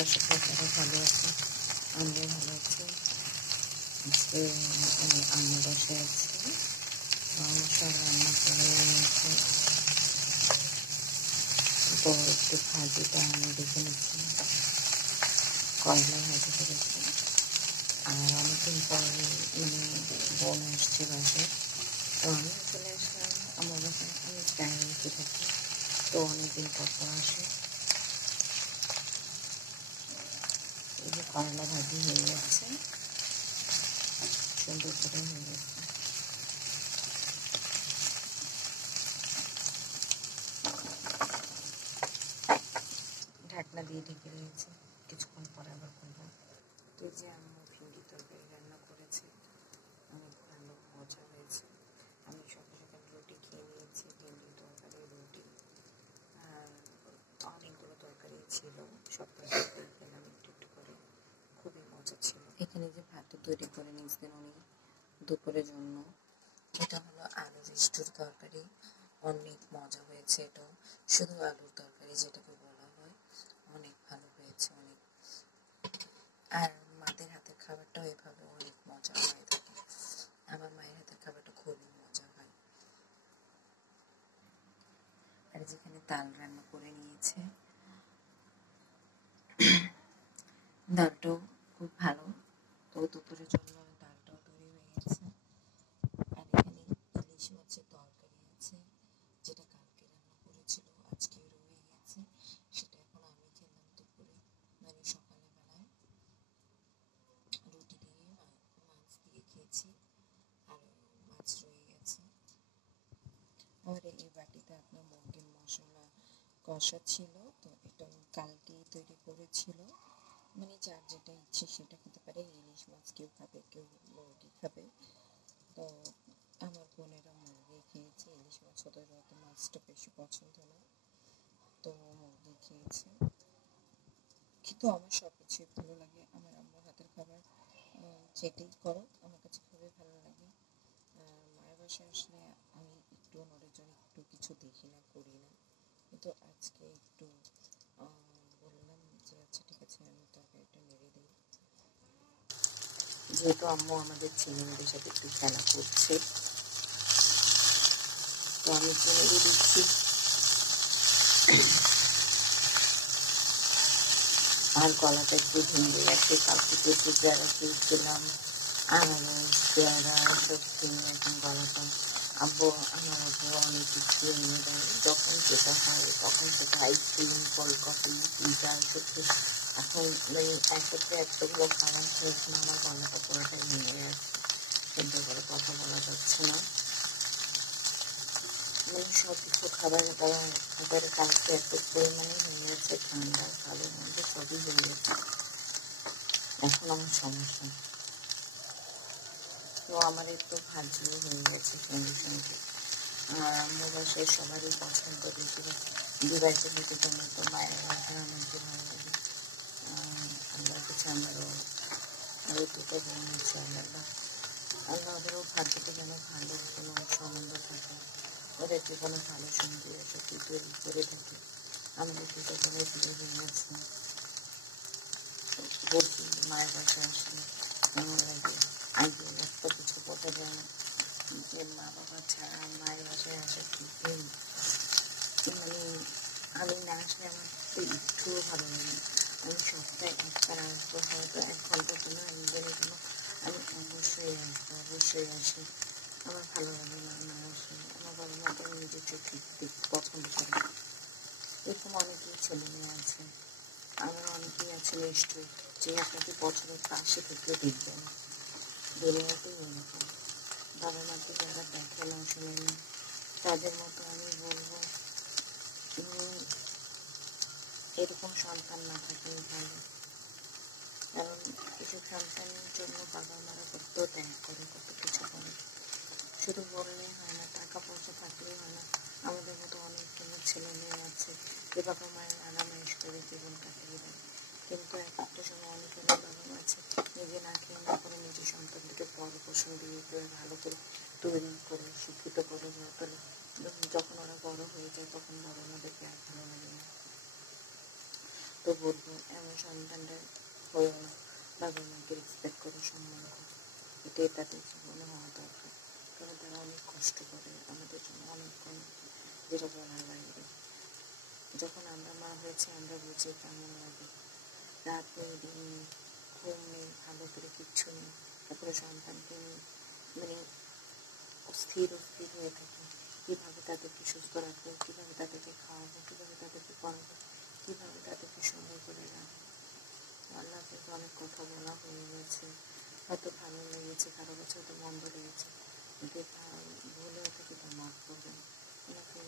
আশা করি তারা ভালো আছে, আমিও ভালো আছি। আজকে আমি আম্মু বাসায় আছি। আমার সব রান্না করে নিয়েছে, তো একটু ভাজিটা আমি দেখে নিচ্ছি। করলা ভাজি করেছি। আর অনেকদিন পরে বোন আসছে বাসায়, তো আমি চলে আসলাম আমার বাসায়। আমি প্রাইভেটে থাকি, তো অনেকদিন পর আসে। এই যে করলা ভাজি হয়ে যাচ্ছে, সুন্দর করে হয়ে গেছে। ঢাকনা দিয়ে ঢেকে রয়েছে, কিছুক্ষণ পরে আবার করলাম। তো যে আম্মু ভিন্ডি তরকারি রান্না করেছে, অনেক ভালো মজা হয়েছে। আমি সকাল সকাল রুটি খেয়ে নিয়েছি, ভিন্ডি তরকারি, রুটি, আর অনেকগুলো তরকারি ছিল। সব তরকারি খেলাম একটু একটু করে, খুবই মজা ছিল। এখানে যে ভাতটা তৈরি করে নিয়েছেন উনি দুপুরের জন্য, এটা হলো আলুর স্টুর তরকারি। অনেক মজা হয়েছে। এটাও শুধু আলুর তরকারি যেটাকে বলা হয়, অনেক ভালো হয়েছে অনেক। আর মাদের হাতের খাবারটাও এভাবে অনেক মজা হয়ে থাকে। আমার মায়ের হাতের খাবারটা খুবই মজা হয়। আর যেখানে ডাল রান্না করে নিয়েছে, ডালটাও খুব ভালো। তো দুপুরের জন্য ডালটাও তৈরি হয়ে গেছে। আর এখানে ইলিশ মাছের তরকারি আছে, যেটা কালকে রান্না করেছিল, আজকে রয়ে গেছে। সেটা এখন আমি খেলাম দুপুরে, সকালে বেলায় রুটি দিয়ে মাছ দিয়ে খেয়েছি, আর মাছ রয়ে গেছে। আর এই বাটিতে আপনার মুরগির মশলা কষা ছিল, তো এটা কালকেই তৈরি করেছিল। যার যেটা ইচ্ছে সেটা খেতে পারে। ইলিশ মাছ কেউ খাবে, কেউ মুরগি খাবে। তো আমার বোনেরা মুরগি খেয়েছে, ইলিশ মাছ ওদের অত মাছটা বেশি পছন্দ না, তো মুরগি খেয়েছে। কিন্তু আমার সব কিছুই ভালো লাগে। আমার আম্মুর হাতের খাবার যেটাই করো আমার কাছে খুবই ভালো লাগে। মায়ের বাসায় আসলে আমি একটু ওনাদের জন্য একটু কিছু দেখি না, করি না, কিন্তু আজকে একটু বললাম যে আচ্ছা ঠিক আছে, আমি তরকারিটা নেড়ে দিই। যেহেতু আম্মু আমাদের ছেলে মেয়েদের সাথে একটু খেলা করছে, তো আমি একটু নেড়ে দিচ্ছি। আর গলাটা একটু ভেঙে গেছে, কালকে প্রচুর জায়গা খেয়েছিলাম, আনারস, পেয়ারা এসব খেয়ে এখন গলাটা। আমার আব্বু অনেক কিছু এনে দেয়, যখন যেটা হয় তখন সেটা আইসক্রিম, কোল্ড কফি, পিজা এসব এখন একসাথে এতগুলো খাবার খেয়ে এখন আমার গলাটা পুরোটাই ভেঙে গেছে, সুন্দর করে কথা বলা যাচ্ছে না। সব কিছু খাবার দাবার একেবারে কালকে এত পরিমাণে হয়ে গেছে, ঠান্ডা কালের মধ্যে সবই হয়ে গেছে। এখন আমার সমস্যা। তো আমার একটু ভাজিও হয়ে গেছে সঙ্গে সঙ্গে। আর আম্মুর বাসায় সবারই পছন্দ দিবাইতে রুটি জন্য, তো মায়ের রান্না আমাকে ভালো লাগে। আল্লাহর কাছে আমারও রুটিটা বোন হচ্ছে আল্লাহ ওদেরও ভাগ্যটা যেন ভালো, কোনো সম্বন্ধ থাকে, ওদের জীবনে ভালো সঙ্গী আছে, পিঠের উপরে থাকে। আমাদের পিঠে করে বিয়ে হয়ে গেছে। বলছি মায়ের বাসায় আসলে কেমন লাগে, আগে একটা কিছু বলতে যায় না, যে মা বাবা ছাড়া মায়ের বাসায় আসে আমি না আসলে আমার তো একটুও ভালো লাগে। আমি সপ্তাহে একবার আসবো, হয়তো 1 ঘন্টার জন্য, একদিনের জন্য আমি অবশ্যই আসবো, অবশ্যই আসি। আমার ভালো লাগে না আসলে। আমার বাবা মাকে আমি নিজের চোখে দেখতে পছন্দ করি। এরকম অনেকেই ছেলে মেয়ে আছে, আমার অনেকেই আছে নিশ্চয়ই, যে আপনাকে বছরের পাশে থেকে দেখবেন। দুনিয়াতেই এরকম বাবা মাকে যারা দেখে না, শোনে না, তাদের মতো আমি বলবো এরকম সন্তান না থাকলেই ভালো। কারণ এসব সন্তানের জন্য বাবা মারা কত ত্যাগ করে, কত কিছু করে। শুধু বললেই হয় না, টাকা পয়সা থাকলেই হয় না। আমাদের মতো অনেক ছেলে মেয়ে আছে যে বাবা মায়ের আরামাইশ করে জীবন কাটিয়ে দেয়, কিন্তু একটা সময় অনেক বাবা মা আছে নিজে না খেয়ে না করে নিজের সন্তানদেরকে বড় পোষণ দিয়ে ভালো করে তৈরি করে শিক্ষিত করে তোলে। যখন ওরা বড় হয়ে যায় তখন বাবা মাদেরকে আর ভালো লাগে না। তো বলবো এমন সন্তানটা হয়েও না, বাবা মাকে রেসপেক্ট করো, সম্মান করো, এটাই তাদের জীবনে হওয়া দরকার। কারণ তারা অনেক কষ্ট করে আমাদের জন্য, অনেকক্ষণ, যেটা বলার বাইরে। যখন আমরা মা হয়েছি আমরা বুঝি কেমন লাগে, রাত নেই দিন নেই, ঘুম নেই, ভালো করে কিচ্ছু নেই, তারপরে সন্তানকে নিয়ে মানে অস্থির হয়ে থাকি, কীভাবে তাদেরকে সুস্থ রাখবো, কীভাবে তাদেরকে খাওয়াবো, কীভাবে তাদেরকে পড়াবো, কীভাবে তাদেরকে সুন্দর করে রাখবো। আল্লাহ থেকে অনেক কথা বলা হয়ে গেছে, হয়তো ভালো লেগেছে, কারো কাছে হয়তো মন্দ লেগেছে, যদি ভুলে হয়তো কিন্তু মাফ করবেন। ওনাকে